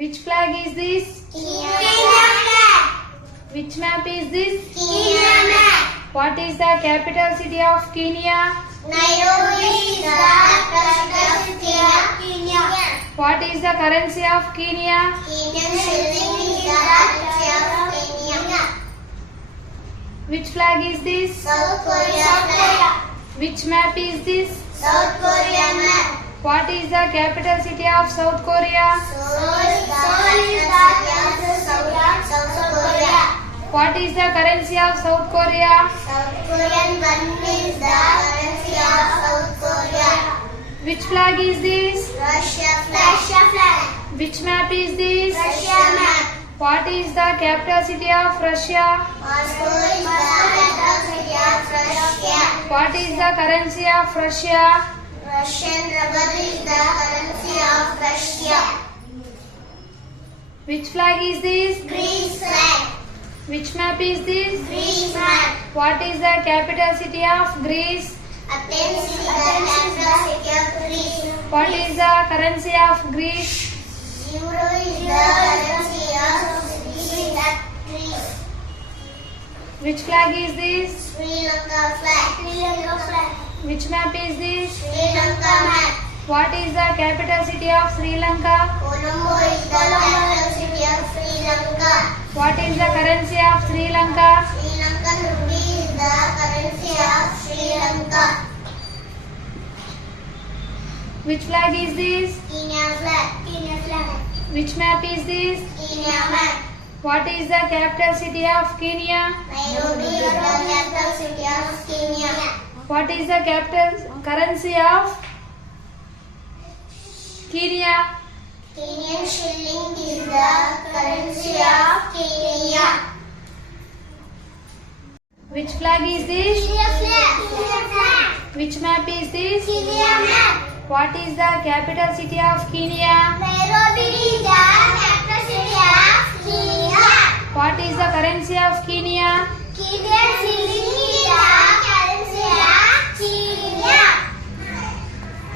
Which flag is this? Kenya flag. Which map is this? Kenya map. What is the capital city of Kenya? Nairobi is the capital city of Kenya. What is the currency of Kenya? Kenyan shilling is the currency of Kenya. Which flag is this? South Korea flag. Which map is this? South Korea map. What is the capital city of South Korea? Seoul is the capital city of South Korea. What is the currency of South Korea? South Korean won is the currency of South Korea. Which flag is this? Russia flag. Russia flag. Which map is this? Russia map. What is the capital city of Russia? Moscow is the capital city of Russia. What is the currency of Russia? Russian ruble is the currency of Russia. Which flag is this? Greece flag. Which map is this? Greece map. What is the capital city of Greece? Athens is the capital city of Greece. What is the currency of Greece? Euro is the currency of Greece. Which flag is this? Sri Lanka flag. Sri Lanka flag. Which map is this? Sri Lanka map. What is the capital city of Sri Lanka? Colombo is the capital city of Sri Lanka. What is the currency of Sri Lanka? Sri Lankan rupee is the currency of Sri Lanka. Which flag is this? Kenya flag. Kenya flag. Which map is this? Kenya map. What is the capital city of Kenya? Nairobi is the capital city of Kenya. What is the capital currency of Kenya? Kenyan shilling is the currency of Kenya. Which flag is this? Kenya flag. Kenya flag. Which map is this? Kenya map. What is the capital city of Kenya? Nairobi is the capital city of Kenya. What is the currency of Kenya? Kenyan shilling is the currency of Kenya.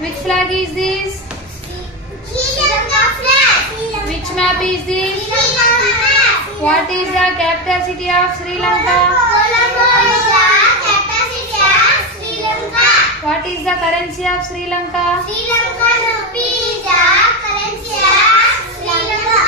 Which flag is this? Sri Lanka flag. Which map is this? Sri Lanka map. What is the capital city of Sri Lanka? Colombo is the capital city of Sri Lanka. What is the currency of Sri Lanka? Sri Lankan rupee is the currency of Sri Lanka.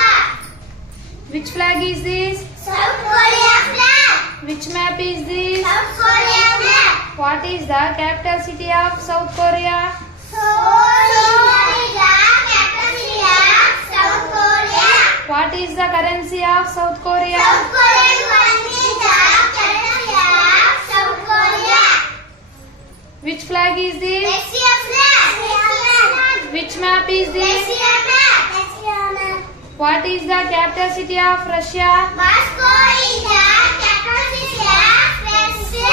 Which flag is this? South Korea flag. Which map is this? South Korea map. What is the capital city of South Korea? Seoul is the capital city of South Korea. What is the currency of South Korea? South Korean won is the currency of South Korea. Which flag is this? Russia flag. Which map is this? Russia map. Russia map. What is the capital city of Russia? Moscow is the capital city of Russia.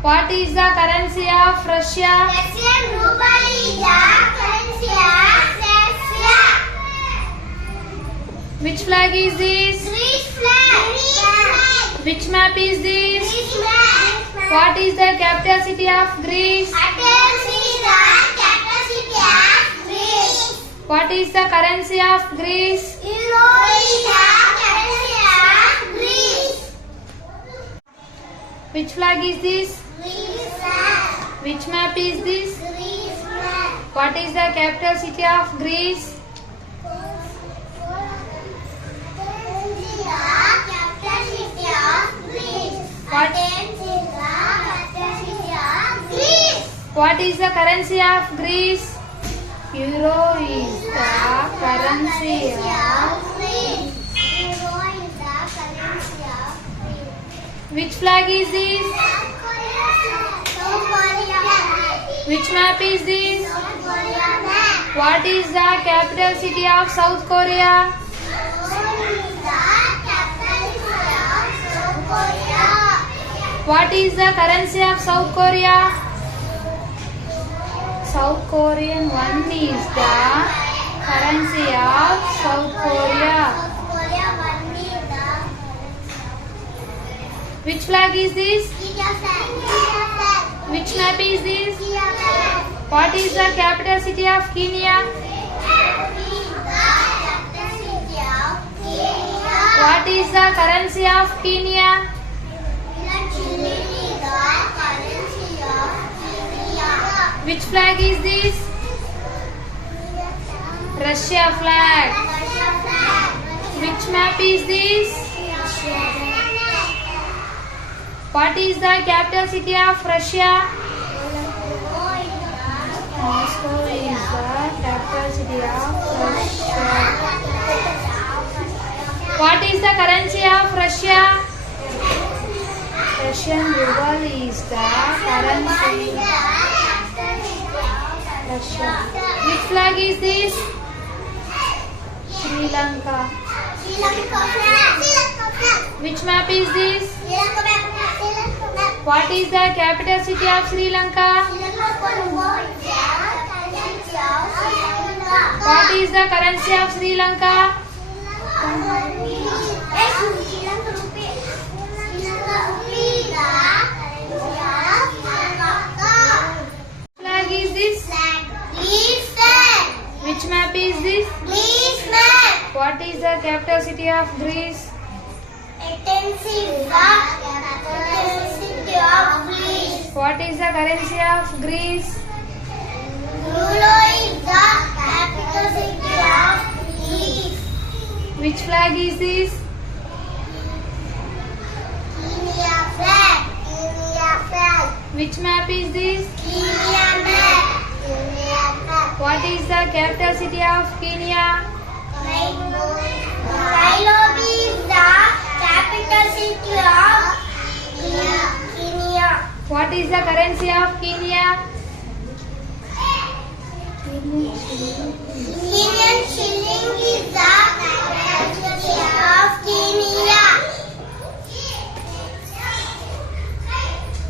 What is the currency of Russia? Russian ruble is the currency of Russia. Which flag is this? Greece flag. Greece flag. Which map is this? Greece flag. What is the capital city of Greece? Athens is the capital city of Greece. What is the currency of Greece? Euro is the currency of Greece. Which flag is this? Greece flag. Which map is this? Greece flag. What is the capital city of Greece? What? What is the currency of Greece? Euro is the currency of. Which flag is this? Which map is this? What is the capital city of South Korea? What is the currency of South Korea? South Korean won is the currency of South Korea. Which flag is this? Which map is this? What is the capital city of Kenya? What is the currency of Kenya? Which flag is this? Russia flag. Which map is this? What is the capital city of Russia? Moscow is the capital city of Russia. What is the currency of Russia? Russian ruble is the currency. Russia. Which flag is this? Sri Lanka. Which map is this? What is the capital city of Sri Lanka? What is the currency of Sri Lanka? Flag is this? Which map is this? What is the capital city of Greece? What is the currency of Greece? Which flag is this? Which map is this? What is the capital city of Kenya? Nairobi is the capital city of Kenya. What is the currency of Kenya? Kenyan shilling is the currency of Kenya.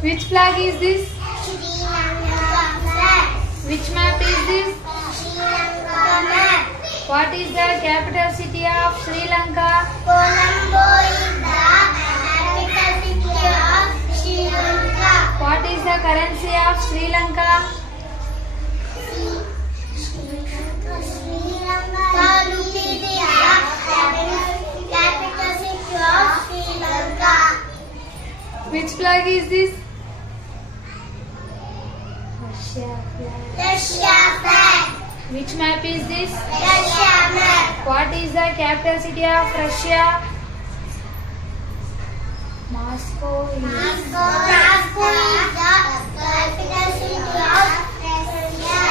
Which flag is this? Sri Lanka flag. Which map is this? Sri Lanka map. What is the capital city of Sri Lanka? Colombo is the capital city of Sri Lanka. What is the currency of Sri Lanka? Rupee is the capital city of Sri Lanka. Which flag is this? Russia flag. Russia flag. Which map is this? Russia map. What is the capital city of Russia? Moscow is. Moscow is the capital city of Russia.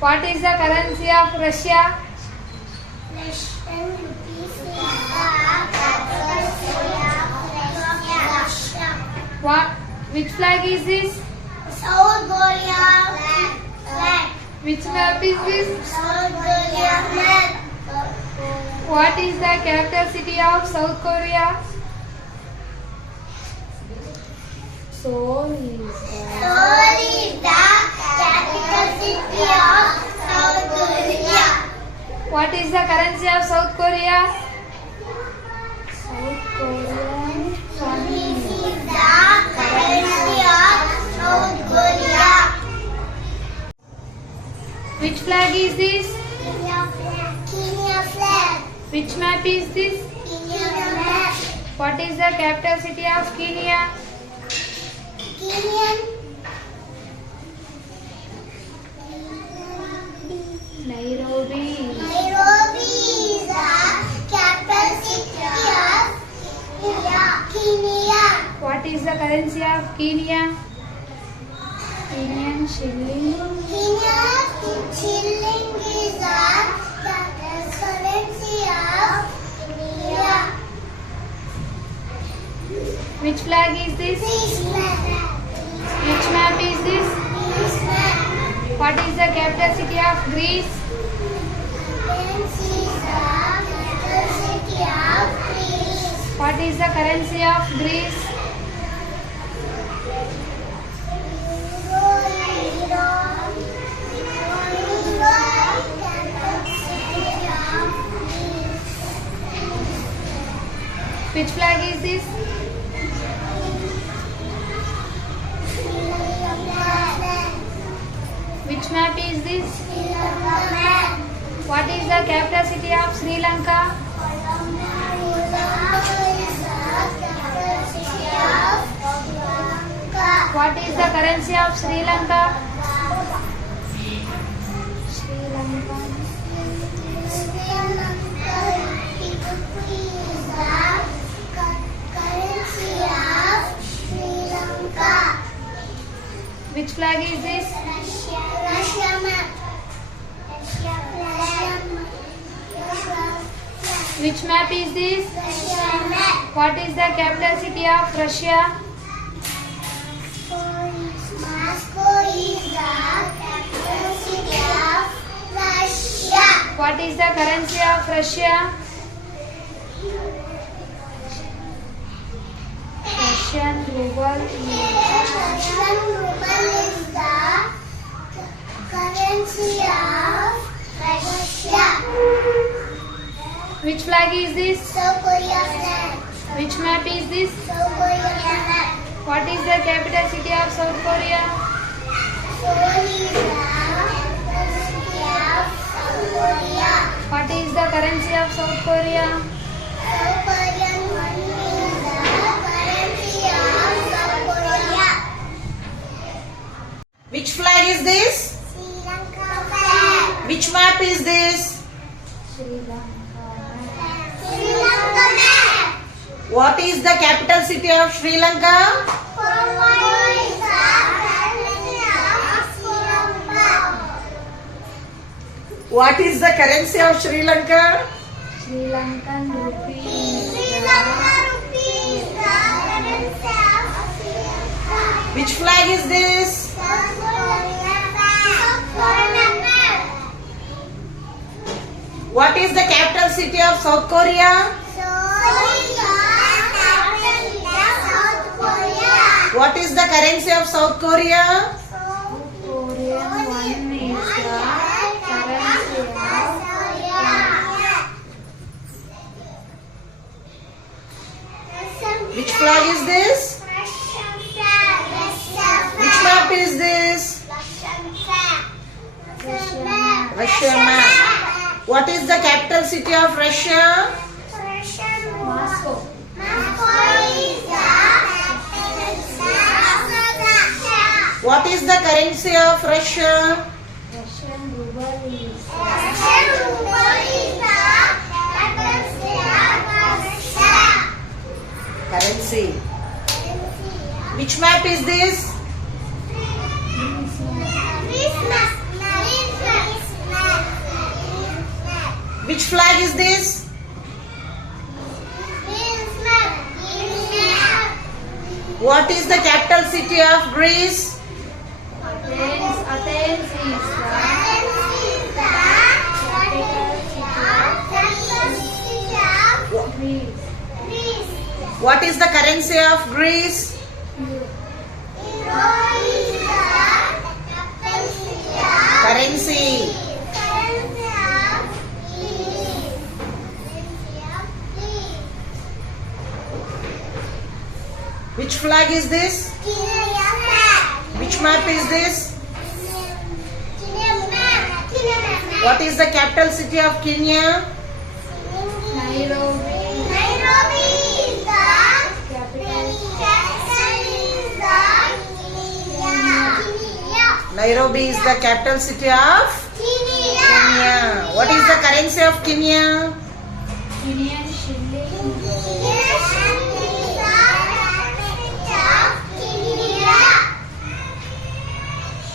What is the currency of Russia? Russian rupees is the capital city of Russia. What? Which flag is this? South Korea flag. Which map is this? South Korea map. What is the capital city of South Korea? Seoul is Seoul is the capital city of South Korea. What is the currency of South Korea? South Korean This won. is the currency of South Korea. Which flag is this? Kenya flag. Kenya flag. Which map is this? Kenya map. What is the capital city of Kenya? Kenyan. Nairobi. Nairobi is the capital city of Kenya. What is the currency of Kenya? Kenyan shilling. Kenyan shilling is the currency of Kenya. Which flag is this? This map. Which map is this? This map. What is the capital city of Greece? Athens is the capital city of Greece. What is the currency of Greece? Which flag is this? Which map is this? What is the capital city of Sri Lanka? Colombo is the What is the currency of Sri Lanka? Which flag is this? Which map is this? What is the capital city of Russia? Moscow is the capital city of Russia. What is the currency of Russia? Russian ruble. Russian ruble is the currency of Russia. Which flag is this? South Korea flag. Which map is this? South Korea flag. What is the capital city of South Korea? Seoul is the capital city of South Korea. What is the currency of South Korea? South Korean money is the currency of South Korea. Which flag is this? Sri Lanka flag. Which map is this? Sri Lanka. Sri Lanka map. What is the capital city of Sri Lanka? Colombo is the capital city of Sri Lanka. What is the currency of Sri Lanka? Sri Lankan rupee. Sri Lanka rupee is the currency of Sri Lanka. Which flag is this? South Korea flag. South Korea map. What is the capital city of South Korea? Seoul is the capital city of South Korea. What is the currency of South Korea? Korean one is the currency of Which flag is this? Which map is this? Russia map. What is the capital city of Russia? Moscow. What is the currency of Russia? Russian ruble is Currency. Which map is this? Which flag is this? What is the capital city of Greece? Athens. Athens is the Greece. What is the currency of Greece? Currency. Which flag is this? Which map is this? What is the capital city of Kenya? Nairobi. Nairobi is the capital city of Kenya. What is the currency of Kenya? Kenyan shilling.